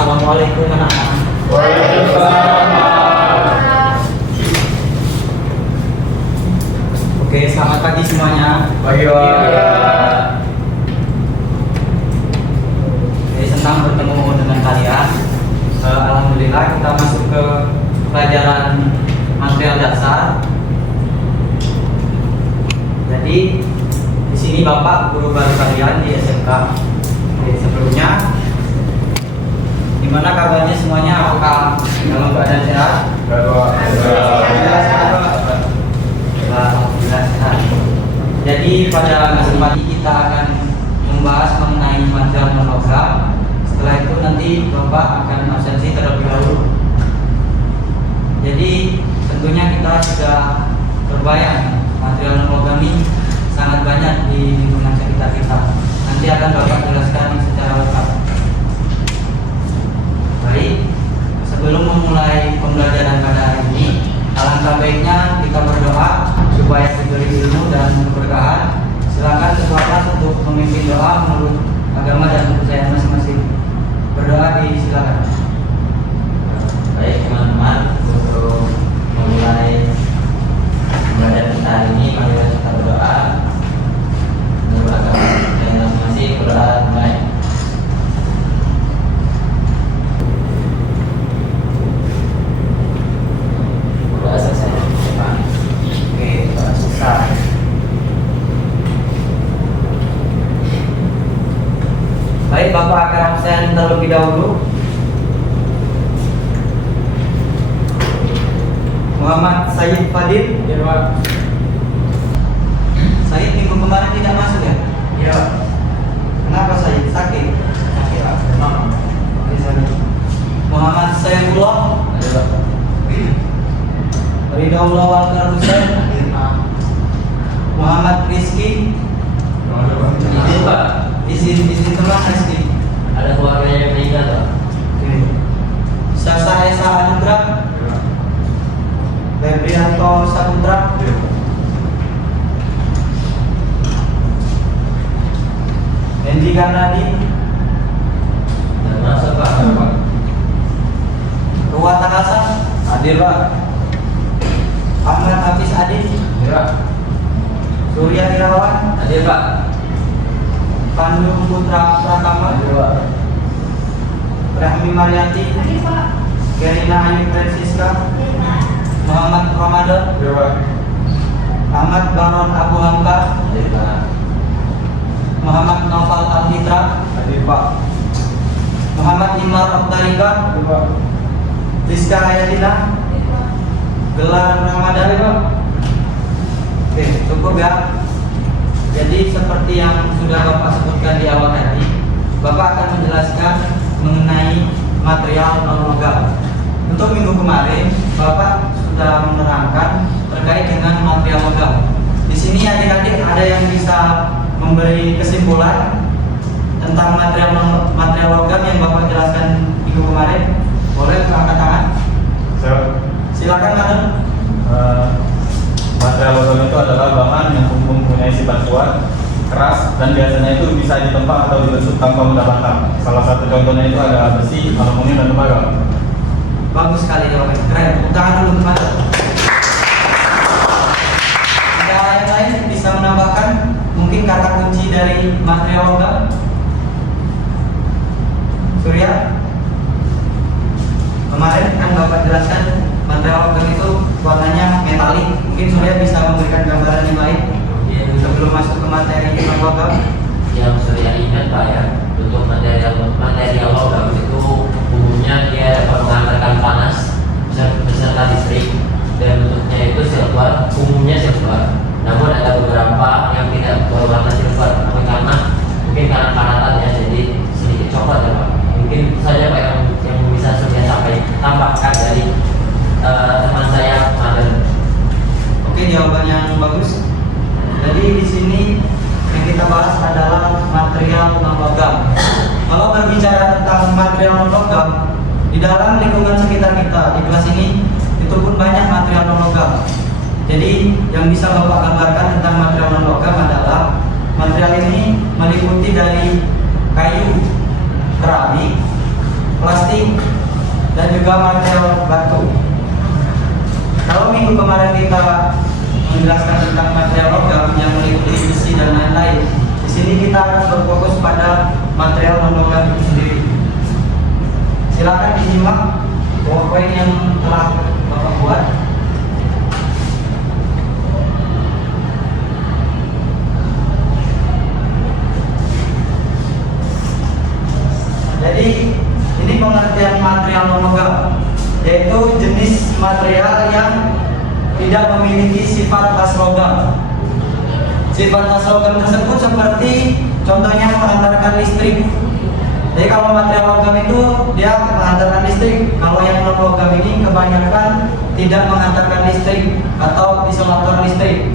Assalamualaikum anak-anak. Waalaikumsalam. Oke, selamat pagi semuanya. Pagi, Pak. Jadi senang bertemu dengan kalian. Alhamdulillah kita masuk ke pelajaran material dasar. Jadi di sini Bapak guru baru kalian di SMK. Oke, sebelumnya gimana kabarnya semuanya? Apakah dalam keadaan sehat? Alhamdulillah sehat. Alhamdulillah sehat. Jadi pada kesempatan ini kita akan membahas mengenai material non-logam. Setelah itu nanti Bapak akan absensi terlebih dahulu. Jadi tentunya kita sudah terbayang material non-logam ini sangat banyak di lingkungan sekitar kita. Nanti akan Bapak jelaskan secara lengkap. Baik, sebelum memulai pembelajaran pada hari ini, alangkah baiknya kita berdoa supaya diberi ilmu dan keberkahan. Silakan kepada untuk memimpin doa menurut agama dan kepercayaan masing-masing. Berdoa disilakan. Baik teman-teman, untuk memulai pembelajaran kita hari ini, mari kita berdoa menurut agama dan masing-masing. Berdoa mulai. Berdoa selesai. Oke, doa selesai. Baik, Bapak akan absen terlebih dahulu. Muhammad Sayyid Fadil. Ya, Pak. Sayyid minggu kemarin tidak masuk ya? Iya. Kenapa Sayyid? Sakit? Sakit, Pak. Demam. Muhammad Sayyidullah. Ada, Pak. Ridhaullah Walter Hussein. Muhammad Rizki. Ada, Pak. Izin Pak, Izin telah Rizki. ada keluarganya yang meninggal Pak. Oke. Sasa Esa Anugrah. Iya, Pak. Febrianto Saputra. Iya, Pak. Hendy Karnadi. Termasuk Pak. Ada, Pak. Ruwata Hasan. Hadir, Pak. Ahmad Hafiz Adin. Iya. Surya Irawan. Hadir Pak. Pandu Putra Pratama. Hadir, Pak. Rahmi Marianti. Gerina Ayu Francisca. Muhammad Ramadan. Iya, Pak. Ahmad Baron Abu Hamka. Hadir Pak. Muhammad Naufal Al-Hitra. Hadir, Pak. Muhammad Imar Oktarika. Hadir, Pak. Rizka Hayatina. Gelar Ramadan. Hadir, Pak. Oke, cukup ya. Jadi seperti yang sudah Bapak sebutkan di awal tadi, Bapak akan menjelaskan mengenai material non-logam. Untuk minggu kemarin, Bapak sudah menerangkan terkait dengan material logam. Di sini adik-adik ada yang bisa memberi kesimpulan tentang material logam yang Bapak jelaskan minggu kemarin. Boleh angkat tangan. Silakan, Madam. Material logam itu adalah bahan yang mempunyai sifat kuat, keras, dan biasanya itu bisa ditempa atau dibentuk tanpa mudah patah. Salah satu contohnya itu ada besi, aluminium, dan tembaga. Bagus sekali jawabannya. Keren. Tepuk tangan dulu untuk Madam. Ada yang lain yang bisa menambahkan mungkin kata kunci dari material logam? Surya? Kemarin kan Bapak jelaskan material logam itu warnanya metalik. Mungkin Surya bisa memberikan gambaran yang lain sebelum masuk ke materi logam. Yang Surya ingat Pak ya, untuk material logam itu umumnya dia dapat menghantarkan panas beserta listrik, dan bentuknya itu silver, umumnya silver. Namun ada beberapa yang tidak berwarna silver, tapi karena karatan ya, jadi sedikit coklat ya Pak. Mungkin itu saja Pak yang bisa Surya sampai tambahkan dari teman saya kemarin. Oke, jawaban yang bagus. Jadi di sini yang kita bahas adalah material non-logam. Kalau berbicara tentang material non-logam, di dalam lingkungan sekitar kita di kelas ini itu pun banyak material non-logam. Jadi yang bisa Bapak gambarkan tentang material non-logam adalah material ini meliputi dari kayu, keramik, plastik, dan juga material batu. Kalau minggu kemarin kita menjelaskan tentang material logam yang meliputi besi dan lain-lain, di sini kita akan berfokus pada material non-logam itu sendiri. Silakan disimak poin yang telah Bapak buat. Jadi ini pengertian material non-logam, yaitu jenis material yang tidak memiliki sifat khas logam. Sifat khas logam tersebut seperti contohnya menghantarkan listrik. Jadi kalau material logam itu dia menghantarkan listrik. Kalau yang non logam ini kebanyakan tidak menghantarkan listrik atau isolator listrik.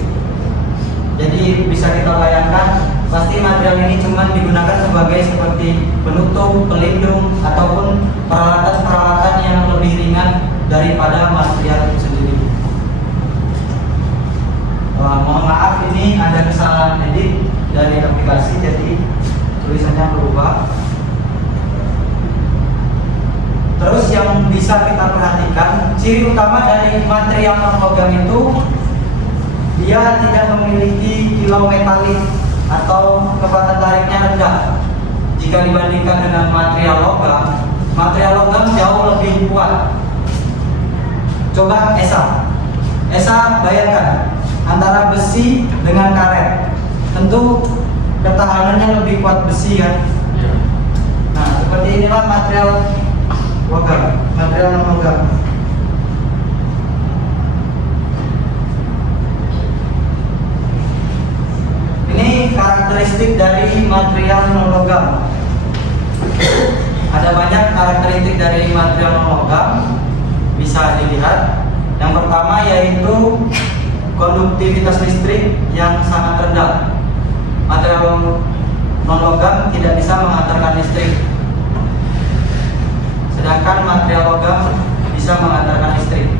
Jadi bisa kita bayangkan pasti material ini cuma digunakan sebagai seperti penutup, pelindung ataupun peralatan-peralatan yang lebih ringan daripada material itu sendiri. Mohon maaf, ini ada kesalahan edit dari aplikasi, jadi tulisannya berubah. Terus yang bisa kita perhatikan, ciri utama dari material non-logam itu dia tidak memiliki kilau metalik atau kecepatan tariknya rendah. Jika dibandingkan dengan material logam jauh lebih kuat. Coba Esa bayangkan antara besi dengan karet, tentu ketahanannya lebih kuat besi kan. Nah, seperti inilah material non-logam. Ini karakteristik dari material non-logam. Ada banyak karakteristik dari material non-logam, bisa dilihat. Yang pertama yaitu konduktivitas listrik yang sangat rendah. Material non-logam tidak bisa menghantarkan listrik, sedangkan material logam bisa menghantarkan listrik.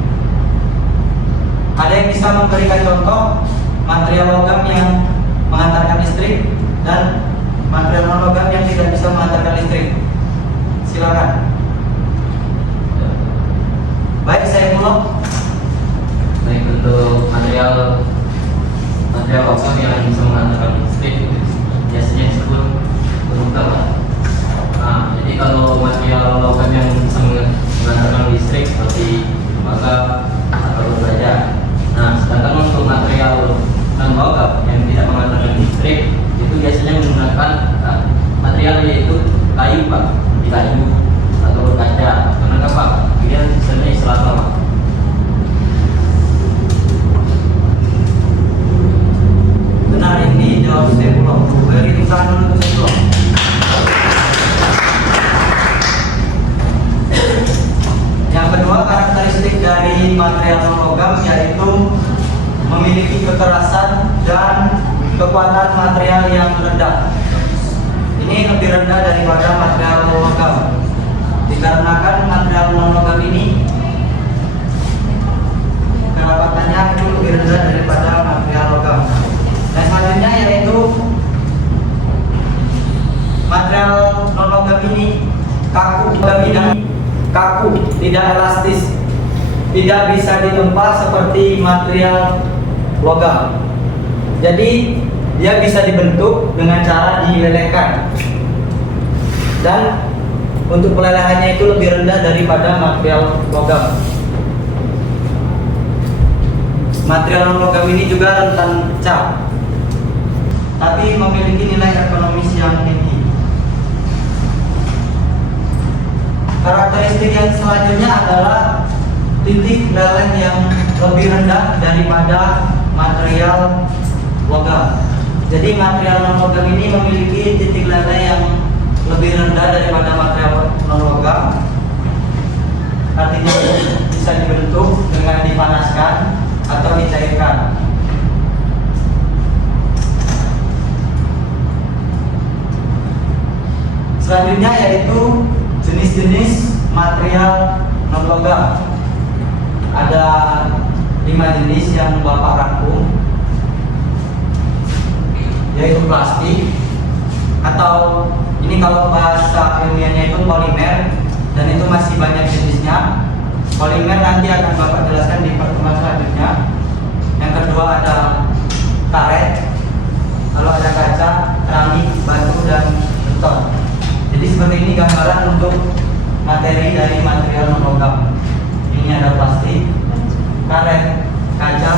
Ada yang bisa memberikan contoh material logam yang menghantarkan listrik dan material non-logam yang tidak bisa menghantarkan listrik? Silakan. Baik, saya mulai. Baik, untuk material logam yang bisa menghantarkan listrik biasanya disebut berlogam. Nah, jadi kalau material logam yang bisa menghantarkan listrik seperti tembaga atau baja. Nah, sedangkan untuk material non-logam yang tidak menghantarkan listrik itu biasanya menggunakan material yaitu kayu, Pak, di kayu atau kaca. Kenapa, Pak? Dia misalnya isolator, Pak. Benar, ini jawab saya belum. Beri tangan dulu ke saya belum. Yang kedua, karakteristik dari material non-logam yaitu memiliki kekerasan dan kekuatan material yang rendah. Ini lebih rendah daripada material logam, dikarenakan material non-logam ini kerapatannya itu lebih rendah daripada material logam. Dan selanjutnya yaitu material non-logam ini kaku, tidak elastis, tidak bisa ditempa seperti material logam. Jadi dia bisa dibentuk dengan cara dilelehkan, dan untuk pelelehannya itu lebih rendah daripada material logam. Material non-logam ini juga rentan cap, tapi memiliki nilai ekonomis yang tinggi. Karakteristik yang selanjutnya adalah titik leleh yang lebih rendah daripada material logam. Jadi material non-logam ini memiliki titik leleh yang lebih rendah daripada material non-logam. Artinya bisa dibentuk dengan dipanaskan atau dicairkan. Selanjutnya yaitu jenis-jenis material non-logam. Ada 5 jenis yang Bapak rangkum, yaitu plastik, atau ini kalau bahasa ilmiahnya itu polimer, dan itu masih banyak jenisnya. Polimer nanti akan Bapak jelaskan di pertemuan selanjutnya. Yang kedua ada karet, lalu ada kaca, keramik, batu, dan beton. Jadi seperti ini gambaran untuk materi dari material non-logam. Ini ada plastik, karet, kaca,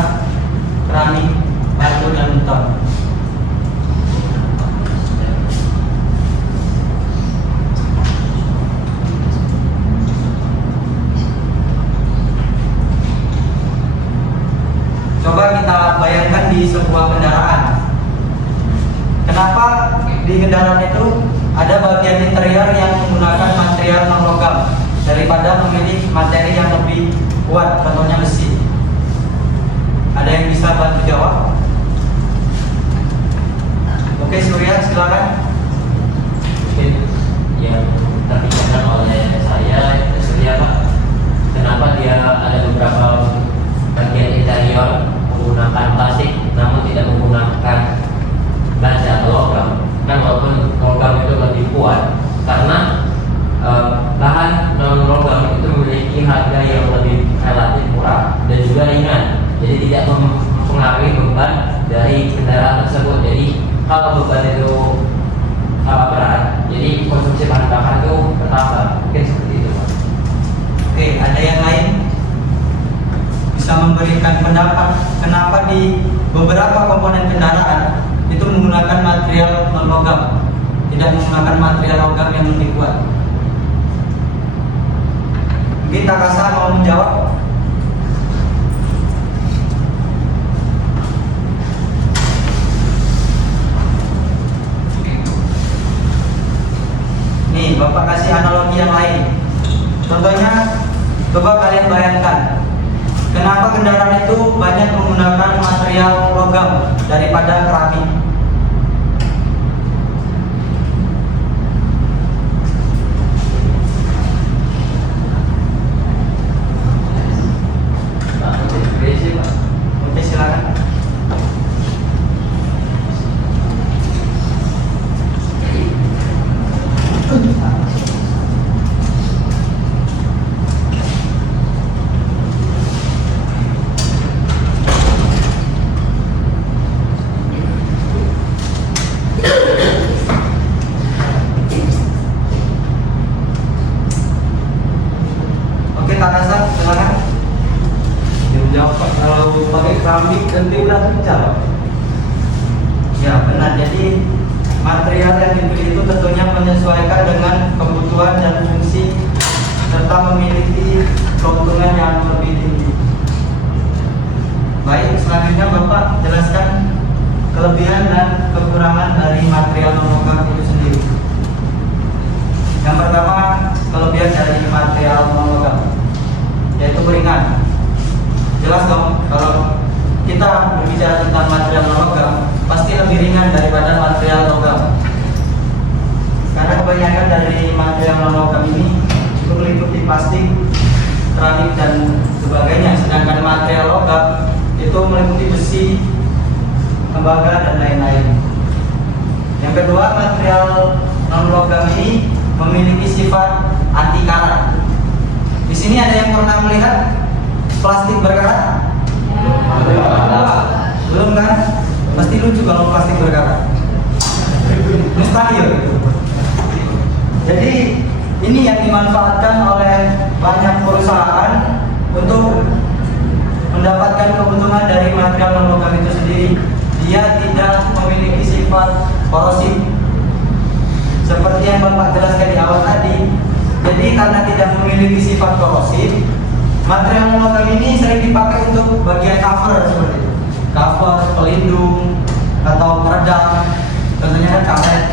keramik, batu, dan beton. Coba kita bayangkan di sebuah kendaraan. Kenapa di kendaraan itu ada bagian interior yang menggunakan material non-logam daripada memilih materi yang lebih kuat, contohnya besi? Ada yang bisa bantu jawab? Oke, Surya, silakan. Mungkin yang terpikirkan oleh saya itu seperti apa? Kenapa dia ada beberapa bagian interior menggunakan plastik namun tidak menggunakan baja atau logam? Kan walaupun logam itu lebih kuat, karena bahan non logam itu memiliki harga yang lebih relatif murah dan juga ringan, jadi tidak mempengaruhi beban dari kendaraan tersebut. Jadi kalau beban itu berat, jadi konsumsi bahan bakar itu bertambah. Mungkin seperti itu, Pak. Oke, ada yang lain bisa memberikan pendapat kenapa di beberapa komponen kendaraan itu menggunakan material non logam, tidak menggunakan material logam yang lebih kuat? Mungkin Takasa mau menjawab. Nih, Bapak kasih analogi yang lain. Contohnya, coba kalian bayangkan, kenapa kendaraan itu banyak menggunakan material logam daripada keramik? Oke, silakan. Oke, Takasa, silakan. Jawab Pak, kalau pakai keramik nanti udah pecah Pak. Ya, benar. Jadi material yang dipilih itu tentunya menyesuaikan dengan kebutuhan dan fungsi serta memiliki keuntungan yang lebih tinggi. Baik, selanjutnya Bapak jelaskan kelebihan dan kekurangan dari material non-logam itu sendiri. Yang pertama, kelebihan dari material non-logam yaitu ringan. Jelas dong, kalau kita berbicara tentang material non-logam pasti lebih ringan daripada material logam. Karena kebanyakan dari material non-logam ini itu meliputi plastik, keramik, dan sebagainya. Sedangkan material logam itu meliputi besi, tembaga, dan lain-lain. Yang kedua, material non-logam ini memiliki sifat anti karat. Di sini ada yang pernah melihat plastik berkarat? Belum kan? Pasti lucu kalau plastik berkarat. Mustahil. Jadi ini yang dimanfaatkan oleh banyak perusahaan untuk mendapatkan keuntungan dari material non-logam itu sendiri. Dia tidak memiliki sifat korosif seperti yang Bapak jelaskan di awal tadi. Jadi karena tidak memiliki sifat korosif, material non-logam ini sering dipakai untuk bagian cover seperti itu. Cover, pelindung, atau peredam, contohnya kan karet.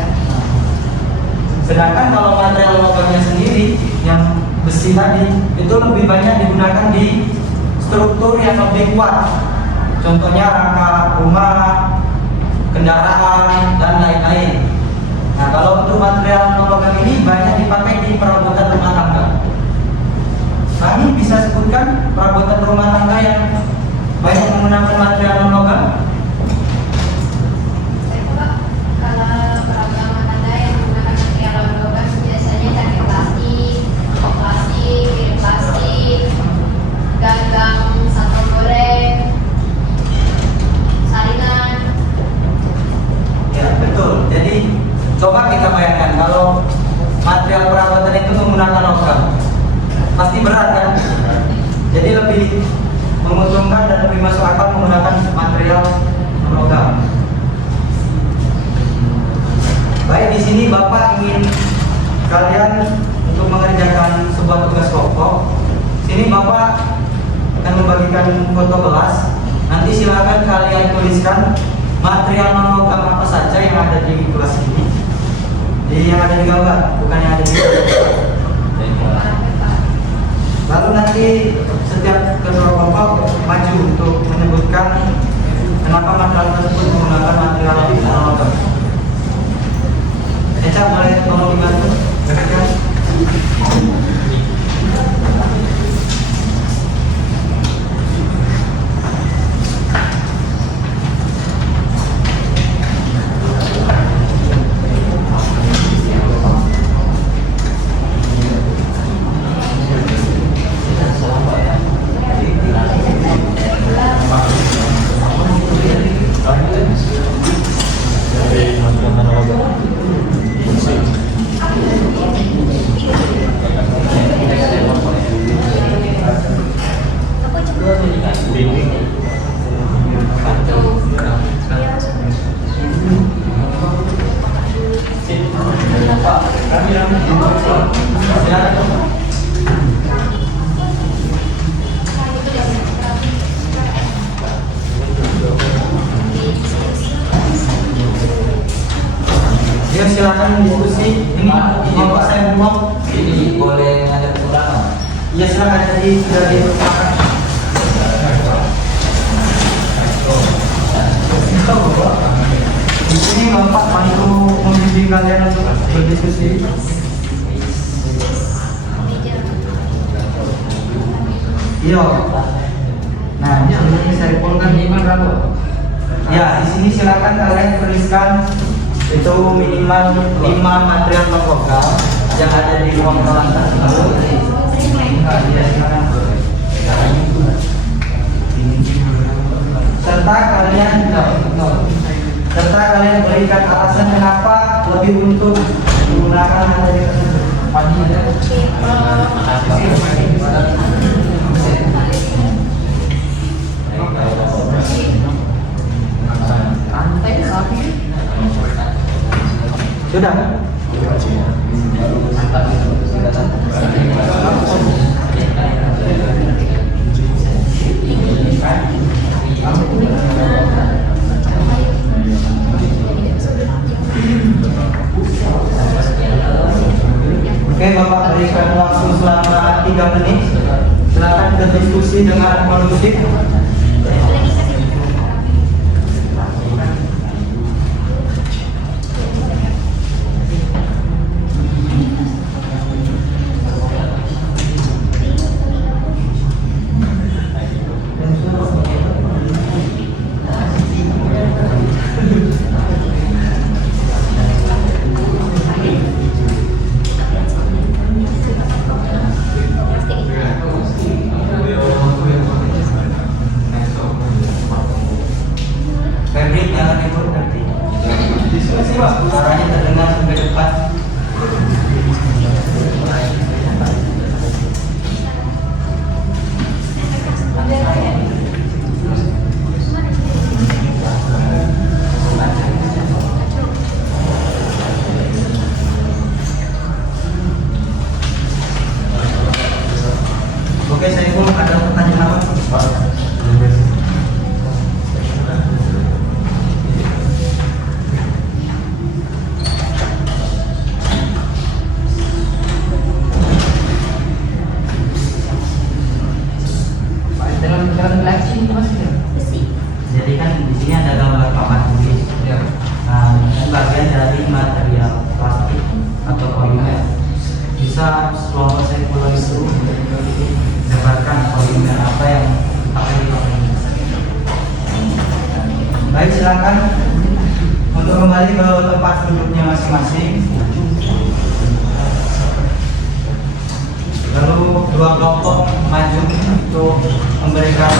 Sedangkan kalau material logamnya sendiri yang besi tadi itu lebih banyak digunakan di struktur yang lebih kuat. Contohnya rangka rumah, kendaraan, dan lain-lain. Nah, kalau untuk material non-logam ini banyak dipakai di perabotan rumah tangga. Kami bisa sebutkan perabotan rumah tangga yang banyak menggunakan material non-logam? Kalau perabot rumah tangga yang menggunakan material non-logam biasanya dari plastik, kalian untuk mengerjakan sebuah tugas pokok. Sini Bapak akan membagikan foto kelas. Nanti silakan kalian tuliskan material non-logam apa saja yang ada di kelas ini. Jadi yang ada di gambar, bukan yang ada di gambar. Lalu nanti setiap ketua kelompok maju untuk menyebutkan kenapa material tersebut menggunakan material non-logam. Eca boleh tolong dibantu? Ya silakan diskusi. Ini Bapak saya ngomong. Ini boleh ada kekurangan. Ya silakan, tadi sudah dipersilakan. Di sini Bapak bantu membimbing kalian untuk berdiskusi. Iya. Nah, di sini saya polkan berapa? Ya, di sini silakan kalian tuliskan itu minimal 5 material non-logam yang ada di ruang kelas tersebut. Ya, silakan. Serta kalian berikan alasan kenapa lebih untuk menggunakan materi tersebut. Sudah? Oke, Bapak berikan waktu selama 3 menit. Silakan berdiskusi dengan kondusif. Febri, jangan ikut nanti. Diskusi Pak, suaranya terdengar sampai depan. Oke, saya pun ada pertanyaan apa? Jadi kan di sini ada gambar papan tulis. Nah, ini bagian dari material plastik atau polimer. Bisa kelompok saya pulau itu menyebarkan polimer apa yang dipakai. Baik, silakan untuk kembali ke tempat duduknya masing-masing. Lalu dua kelompok maju untuk memberikan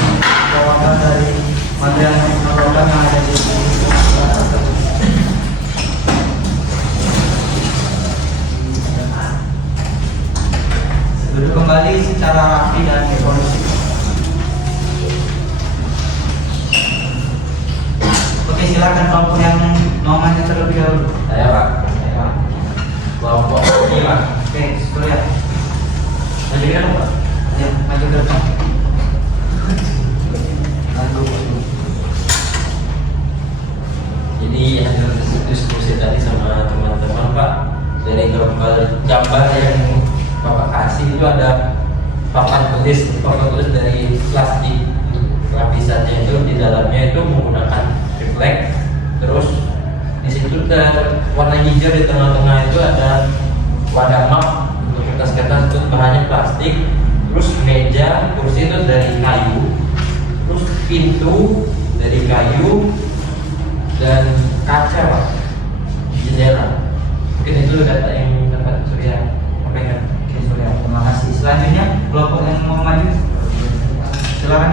jawaban dari material non-logam yang ada di sini. Duduk kembali secara rapi dan kondusif. Oke, silakan kelompok yang mau maju terlebih dahulu. Saya Pak. Kelompok Gimana? Oke, Surya. Lanjutkan Pak. Ya, maju ke depan. Jadi hasil diskusi tadi sama teman-teman Pak, dari gambar yang Bapak kasih itu ada papan tulis dari plastik. Lapisannya itu di dalamnya itu menggunakan triplek. Terus di situ warna hijau di tengah-tengah itu ada wadah map untuk kertas-kertas, itu bahannya plastik. Terus meja, kursi itu dari kayu. Terus pintu dari kayu dan kaca Pak, jendela. Mungkin itu data yang dapat Surya sampaikan. Oke, Surya. Terima kasih. Selanjutnya, kelompok yang mau maju. Silakan.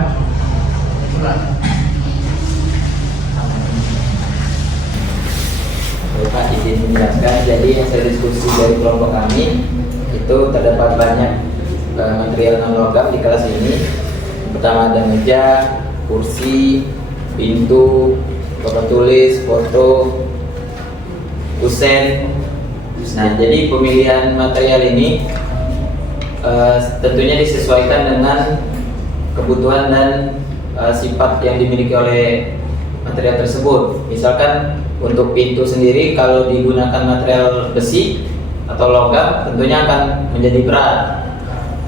Pak izin menjelaskan, jadi hasil diskusi dari kelompok kami itu terdapat banyak material non logam di kelas ini. Pertama ada meja, kursi, pintu, papan tulis, foto, kusen. Nah, jadi pemilihan material ini tentunya disesuaikan dengan kebutuhan dan sifat yang dimiliki oleh material tersebut. Misalkan untuk pintu sendiri kalau digunakan material besi atau logam tentunya akan menjadi berat.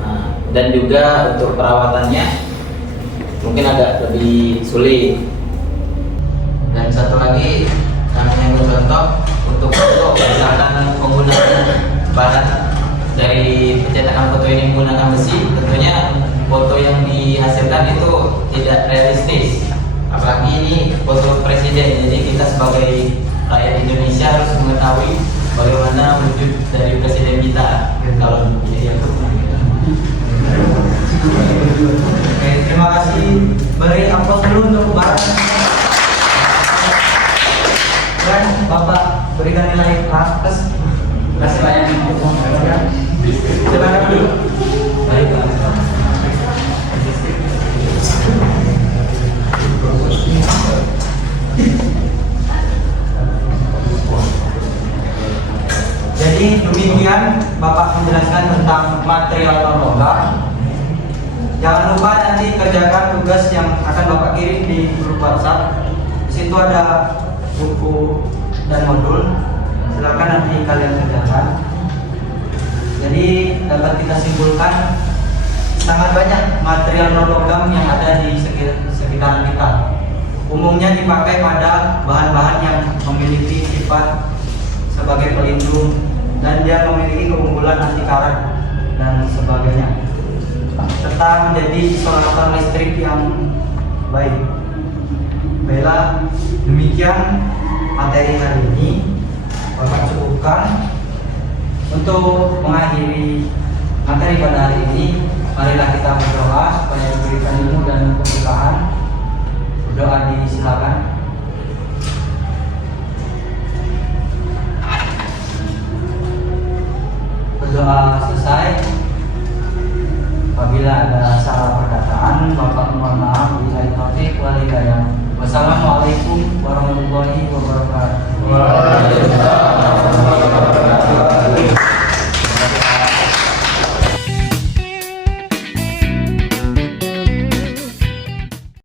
Nah, dan juga untuk perawatannya mungkin agak lebih sulit. Dan satu lagi kami ambil contoh untuk foto, misalkan penggunaan bahan dari pencetakan foto ini menggunakan besi, tentunya foto yang dihasilkan itu tidak realistis. Apalagi ini foto presiden, jadi kita sebagai rakyat Indonesia harus mengetahui bagaimana wujud dari presiden kita. Kalau jadi aku. Oke, terima kasih. Beri aplaus dulu untuk Bapak. Dan Bapak berikan nilai plus. Kasih banyak. Silakan dulu. Baik Pak. Jadi demikian Bapak menjelaskan tentang material non logam. Jangan lupa nanti kerjakan tugas yang akan Bapak kirim di grup WhatsApp. Di situ ada buku dan modul. Silakan nanti kalian kerjakan. Jadi dapat kita simpulkan sangat banyak material non logam yang ada di sekitaran kita. Umumnya dipakai pada bahan-bahan yang memiliki sifat sebagai pelindung dan dia memiliki keunggulan anti karat dan sebagainya, serta menjadi isolator listrik yang baik. Baiklah, demikian materi hari ini Bapak cukupkan. Untuk mengakhiri materi pada hari ini, marilah kita berdoa supaya diberikan ilmu dan keberkahan. Berdoa disilakan. Berdoa selesai. Apabila ada salah perkataan, Bapak mohon maaf. Wabillahi taufiq wal hidayah. Wassalamualaikum warahmatullahi wabarakatuh.